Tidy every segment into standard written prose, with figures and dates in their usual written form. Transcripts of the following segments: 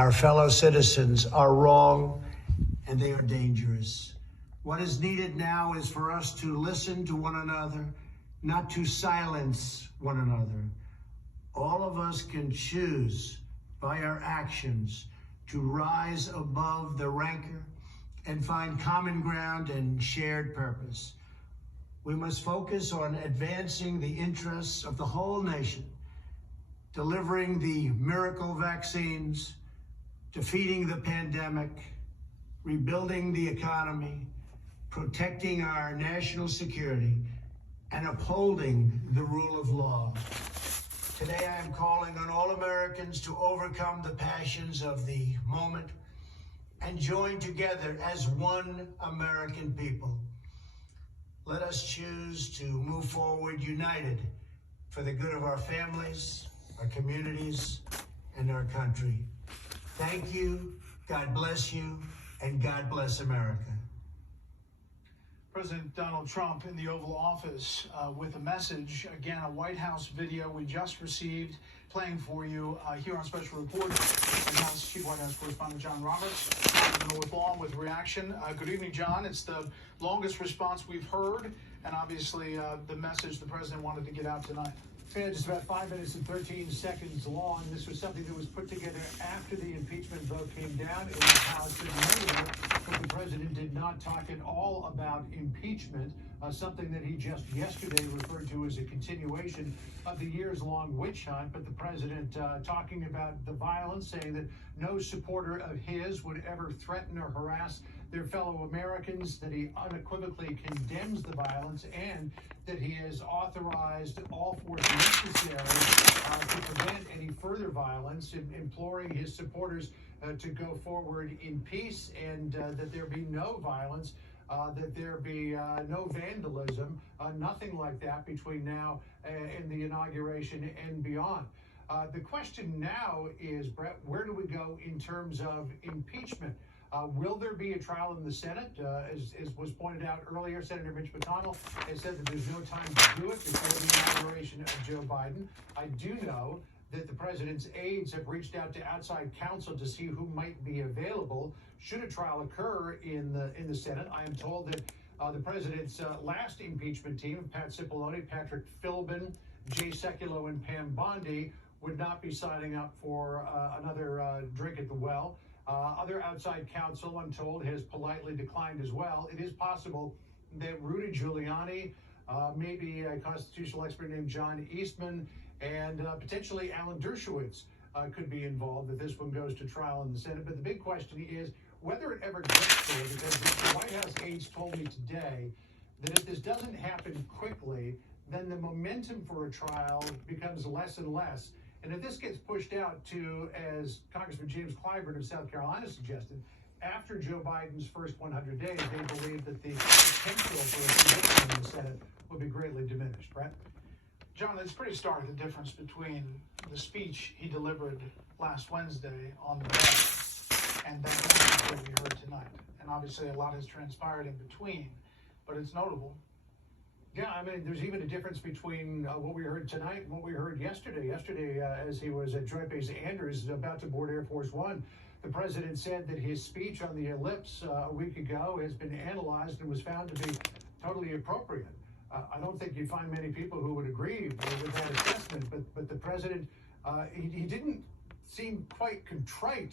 Our fellow citizens are wrong and they are dangerous. What is needed now is for us to listen to one another, not to silence one another. All of us can choose by our actions to rise above the rancor and find common ground and shared purpose. We must focus on advancing the interests of the whole nation, delivering the miracle vaccines, defeating the pandemic, rebuilding the economy, protecting our national security, and upholding the rule of law. Today, I am calling on all Americans to overcome the passions of the moment and join together as one American people. Let us choose to move forward united for the good of our families, our communities, and our country. Thank you, God bless you, and God bless America. President Donald Trump in the Oval Office with a message. Again, a White House video we just received, playing for you here on Special Report. Chief White House Correspondent John Roberts with along with reaction. Good evening, John. It's the longest response we've heard, and obviously the message the president wanted to get out tonight. Yeah, just about 5 minutes and 13 seconds long. This was something that was put together after the impeachment vote came down in the House earlier, but the president did not talk at all about impeachment, something that he just yesterday referred to as a continuation of the years-long witch hunt. But the president talking about the violence, saying that no supporter of his would ever threaten or harass their fellow Americans, that he unequivocally condemns the violence, and that he has authorized all force necessary to prevent any further violence, imploring his supporters to go forward in peace, and that there be no violence, that there be no vandalism, nothing like that between now and the inauguration and beyond. The question now is, Brett, where do we go in terms of impeachment? Will there be a trial in the Senate? As was pointed out earlier, Senator Mitch McConnell has said that there's no time to do it before the inauguration of Joe Biden. I do know that the president's aides have reached out to outside counsel to see who might be available should a trial occur in the Senate. I am told that the president's last impeachment team, Pat Cipollone, Patrick Philbin, Jay Sekulow, and Pam Bondi, would not be signing up for another drink at the well. Other outside counsel, I'm told, has politely declined as well. It is possible that Rudy Giuliani, maybe a constitutional expert named John Eastman, and potentially Alan Dershowitz could be involved if this one goes to trial in the Senate. But the big question is whether it ever gets there, because the White House aides told me today that if this doesn't happen quickly, then the momentum for a trial becomes less and less. And if this gets pushed out to, as Congressman James Clyburn of South Carolina suggested, after Joe Biden's first 100 days, they believe that the potential for a conviction in the Senate would be greatly diminished. Brett? John, it's pretty stark, the difference between the speech he delivered last Wednesday on the Ballot and that that we heard tonight. And obviously a lot has transpired in between, but it's notable. Yeah, I mean, there's even a difference between what we heard tonight and what we heard yesterday. Yesterday, as he was at Joint Base Andrews about to board Air Force One, the president said that his speech on the ellipse a week ago has been analyzed and was found to be totally appropriate. I don't think you'd find many people who would agree with that assessment, but the president, he didn't seem quite contrite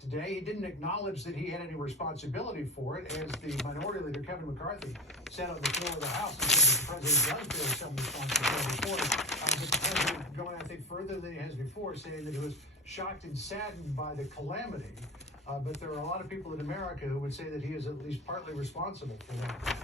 today. He didn't acknowledge that he had any responsibility for it, as the Minority Leader Kevin McCarthy said on the floor of the House. He said that the president does bear some responsibility for it. But the president going, I think, further than he has before, saying that he was shocked and saddened by the calamity. But there are a lot of people in America who would say that he is at least partly responsible for that.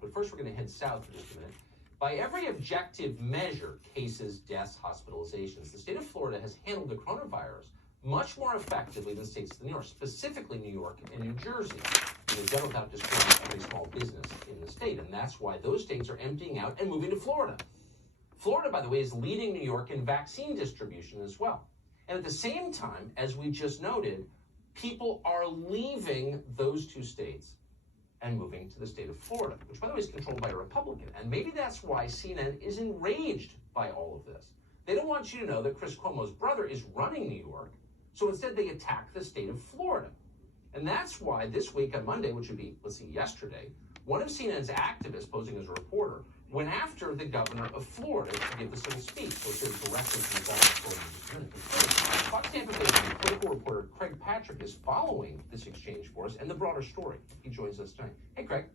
But first, we're going to head south for just a minute. By every objective measure, cases, deaths, hospitalizations, the state of Florida has handled the coronavirus much more effectively than states of New York, specifically New York and New Jersey. And they've done without destroying every small business in the state, and that's why those states are emptying out and moving to Florida. Florida, by the way, is leading New York in vaccine distribution as well. And at the same time, as we just noted, people are leaving those two states and moving to the state of Florida, which, by the way, is controlled by a Republican. And maybe that's why CNN is enraged by all of this. They don't want you to know that Chris Cuomo's brother is running New York, so instead they attack the state of Florida. And that's why this week on Monday, which would be, let's see, yesterday, one of CNN's activists posing as a reporter went after the governor of Florida to give this little speech. So here's directly from the Fox Tampa Bay political reporter Craig Patrick is following this exchange for us and the broader story. He joins us tonight. Hey, Craig.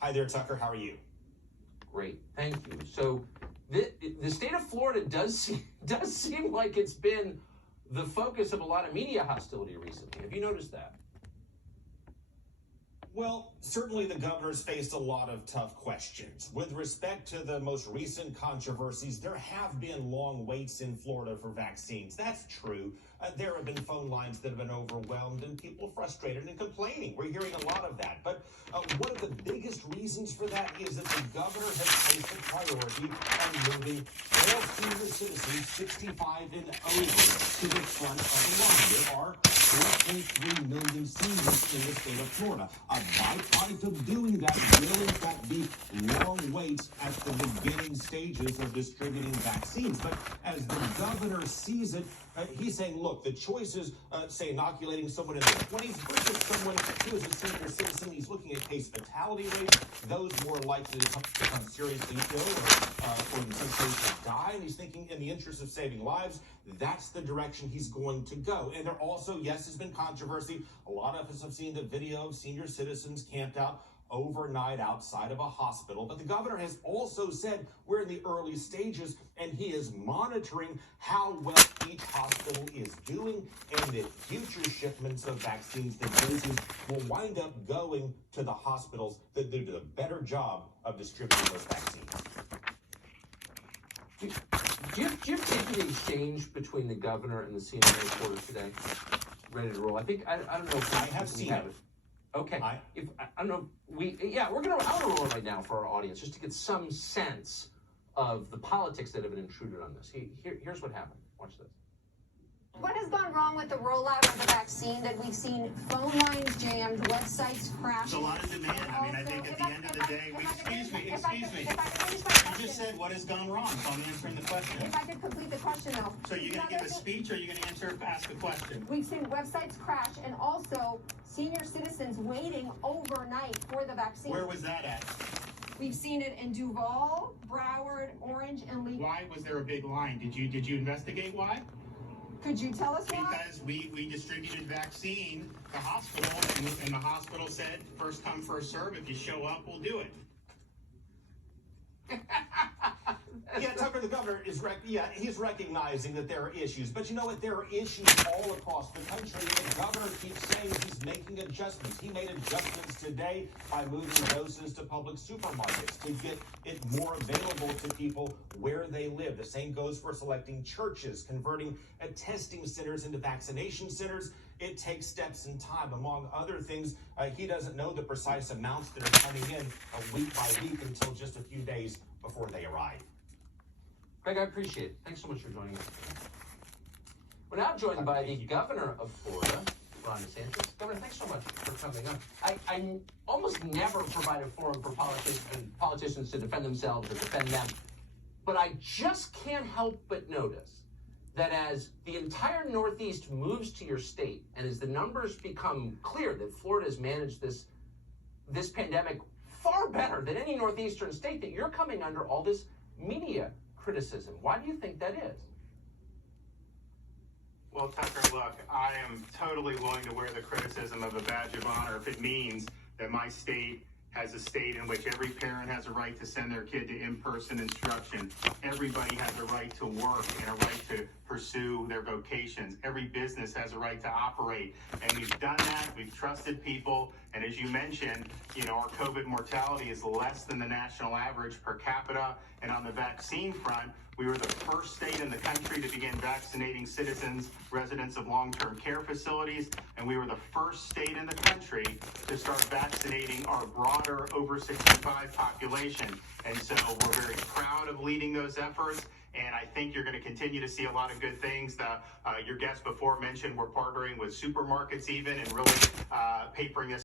Hi there, Tucker. How are you? Great, thank you. So the state of Florida does seem like it's been the focus of a lot of media hostility recently. Have you noticed that? Well, certainly the governor's faced a lot of tough questions. With respect to the most recent controversies, there have been long waits in Florida for vaccines. That's true. There have been phone lines that have been overwhelmed and people frustrated and complaining. We're hearing a lot of that. But one of the biggest reasons for that is that the governor has placed a priority on moving all senior citizens 65 and over to the front of the line. There are 4.3 million seniors in the state of Florida. A byproduct of doing that will, in fact, be long waits at the beginning stages of distributing vaccines. But as the governor sees it, he's saying, look, the choice is, say, inoculating someone in their 20s versus someone who is a senior citizen. He's looking at case fatality rates, those more likely to become seriously ill or in some cases die. And he's thinking, in the interest of saving lives, that's the direction he's going to go. And there also, yes, has been controversy. A lot of us have seen the video of senior citizens camped out overnight outside of a hospital. But the governor has also said we're in the early stages and he is monitoring how well each hospital is doing and that future shipments of vaccines and doses will wind up going to the hospitals that do a better job of distributing those vaccines. Do you have the exchange between the governor and the CNN reporter today? Ready to roll? I don't know if I have seen it. Okay. I don't know. We're gonna roll it right now for our audience just to get some sense of the politics that have been intruded on this. Here's what happened. Watch this. What has gone wrong with the rollout of the vaccine that we've seen phone lines jammed, websites crash? There's a lot of demand. I mean, I think at the end of the day, excuse me. You just said what has gone wrong, so I'm answering the question. If I could complete the question, though. So you're going to give a speech or you're going to ask the question? We've seen websites crash and also senior citizens waiting overnight for the vaccine. Where was that at? We've seen it in Duval, Broward, Orange, and Lee. Why was there a big line? Did you investigate why? Could you tell us why? Because we distributed vaccine to hospitals, and the hospital said, first come, first serve. If you show up, we'll do it. Yeah, Tucker, the governor is he's recognizing that there are issues. But you know what? There are issues all across the country. And the governor keeps saying he's making adjustments. He made adjustments today by moving doses to public supermarkets to get it more available to people where they live. The same goes for selecting churches, converting testing centers into vaccination centers. It takes steps and time. Among other things, he doesn't know the precise amounts that are coming in week by week until just a few days before they arrive. Greg, I appreciate it. Thanks so much for joining us. We're now joined by the governor of Florida, Ron DeSantis. Governor, thanks so much for coming on. I almost never provide a forum for politicians to defend themselves or defend them, but I just can't help but notice that as the entire Northeast moves to your state, and as the numbers become clear that Florida has managed this pandemic far better than any Northeastern state, that you're coming under all this media criticism. Why do you think that is? Well, Tucker, look, I am totally willing to wear the criticism of a badge of honor if it means that my state has a state in which every parent has a right to send their kid to in-person instruction. Everybody has a right to work and a right to pursue their vocations. Every business has a right to operate. And we've done that. We've trusted people. And as you mentioned, our COVID mortality is less than the national average per capita. And on the vaccine front, we were the first state in the country to begin vaccinating citizens, residents of long-term care facilities, and we were the first state in the country to start vaccinating our broader over 65 population. And so we're very proud of leading those efforts, and I think you're going to continue to see a lot of good things. Your guest before mentioned we're partnering with supermarkets even and really papering this